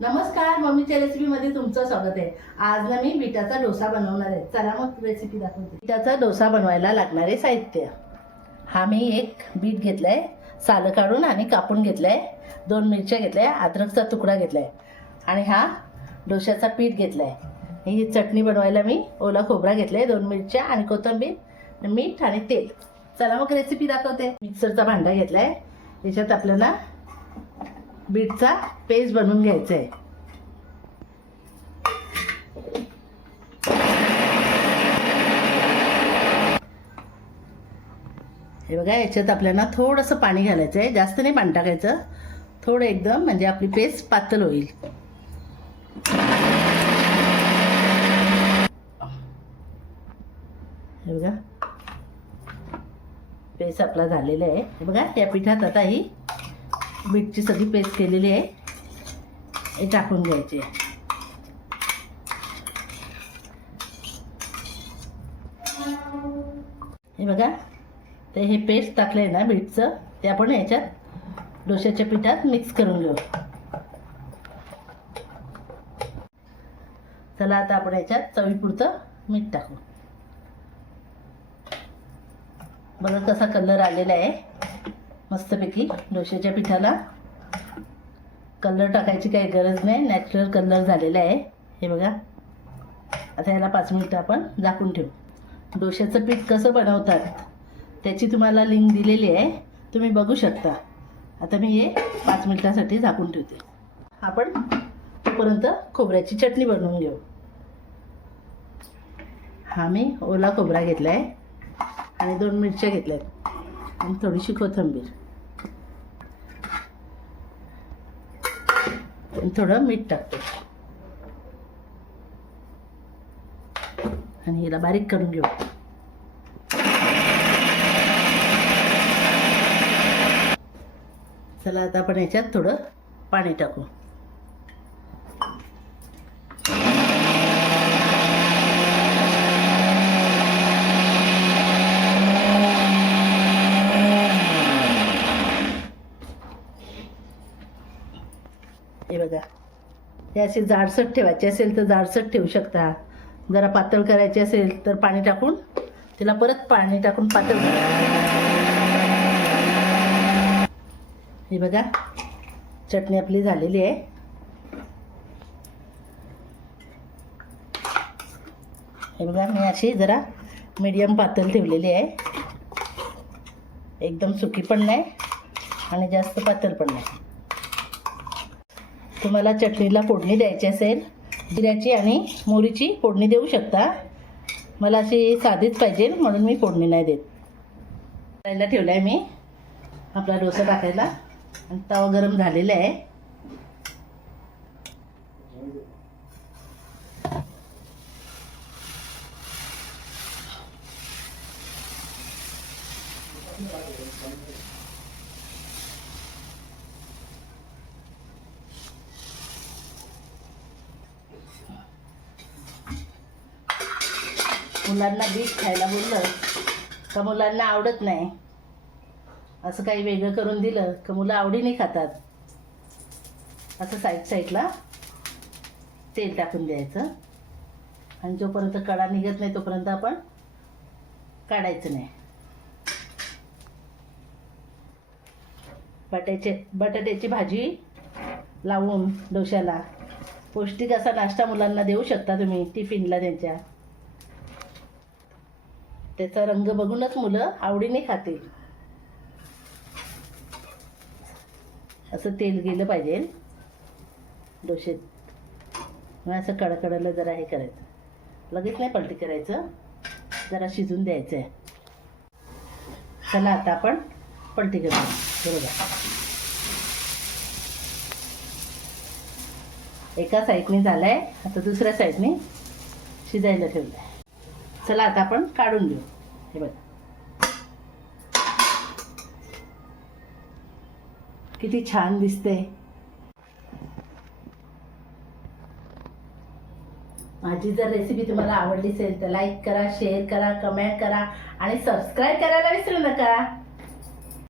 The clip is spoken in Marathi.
नमस्कार मम्मीच्या रेसिपीमध्ये तुमचं स्वागत आहे. आज ना मी बिटाचा डोसा बनवणार आहे. चला मग रेसिपी दाखवते. बिटाचा डोसा बनवायला लागणारे साहित्य. हा मी एक बीट आहे सालं काढून आणि कापून घेतलाय दोन मिरच्या घेतल्या अद्रकचा तुकडा घेतला आहे आणि हा डोश्याचा पीठ घेतला आहे ही चटणी बनवायला मी ओला खोबरा घेतला आहे दोन मिरच्या आणि कोथिंबीर मीठ आणि तेल. चला मग रेसिपी दाखवते. मिक्सरचा भांडा घेतलाय. याच्यात आपल्याला बीटचा पेस्ट बनवून घ्यायचा आहे हे बघा याच्यात आपल्याला थोडंसं पाणी घालायचं आहे जास्त नाही पाणी टाकायचं. थोडं एकदम म्हणजे आपली पेस्ट पातळ होईल. हे बघा. पेस्ट आपला झालेला आहे. हे बघा या पिठात आता ही बीटची सगळी पेस्ट केलेली आहे. हे टाकून घ्यायची आहे. हे बघा ते हे पेस्ट टाकलं आहे ना बीटचं ते आपण ह्याच्यात डोश्याच्या पिठात मिक्स करून घेऊ. चला आता आपण ह्याच्यात चवीपुरतं मीठ टाकू. बघा कसा कलर आलेला आहे. मस्तपैकी डोश्याच्या पिठाला. कलर टाकायची काही गरज नाही. नॅचरल कलर झालेला आहे. हे बघा. आता याला पाच मिनिटं आपण झाकून ठेवू. डोश्याचं पीठ कसं बनवतात त्याची तुम्हाला लिंक दिलेली आहे. तुम्ही बघू शकता. आता मी हे पाच मिनिटासाठी झाकून ठेवते. आपण तोपर्यंत खोबऱ्याची चटणी बनवून घेऊ. हा मी ओला खोबरा घेतला आहे आणि दोन मिरच्या घेतल्या आहेत आणि थोडीशी कोथंबीर. आणि थोडं मीठ टाकतो. आणि हिला बारीक करून घेऊ. चला आता आपण याच्यात थोडं पाणी टाकू. हे बघा. हे असे जाडसट ठेवायचे असेल तर जाडसट ठेवू शकता. जरा पातळ करायची असेल तर पाणी टाकून तिला परत पाणी टाकून पातळ करा. हे बघा. चटणी आपली झालेली आहे. हे बघा मी अशी जरा मीडियम पातळ ठेवलेली आहे. एकदम सुकी पण नाही आणि जास्त पातळ पण नाही. तुम्हाला चटणीला फोडणी द्यायची असेल जिऱ्याची आणि मोहरीची फोडणी देऊ शकता. मला अशी साधीच पाहिजे म्हणून मी फोडणी नाही देत. करायला ठेवला आहे मी आपला डोसा टाकायला. आणि तवा गरम झालेला आहे. मुलांना बीट खायला बोललं का मुलांना आवडत नाही? असं काही वेगळं करून दिलं का मुलं आवडीने खातात? असं साईड साईडला तेल टाकून द्यायचं. आणि जोपर्यंत कडा निघत नाही तोपर्यंत आपण काढायचं नाही. बटाट्याचे बटाट्याची भाजी लावून डोश्याला. पौष्टिक असा नाश्ता मुलांना देऊ शकता तुम्ही टिफिनला त्यांच्या. त्याचा रंग बघूनच मुलं आवडीने खातील. असं तेल गेलं पाहिजे. डोशेत. मग असं कडकडलं जरा हे करायचं. लगेच नाही पलटी करायचं. जरा शिजून द्यायचं आहे चला आता आपण पलटी करू. बरोबर. एका साईडने झालं आहे आता दुसऱ्या साईडने शिजायला ठेवलं आहे चला आता आपण काढून घेऊ. हे बघा. किती छान दिसते माझी जर रेसिपी तुम्हाला आवडली असेल तर लाईक करा शेअर करा कमेंट करा आणि सबस्क्राईब करायला विसरू नका.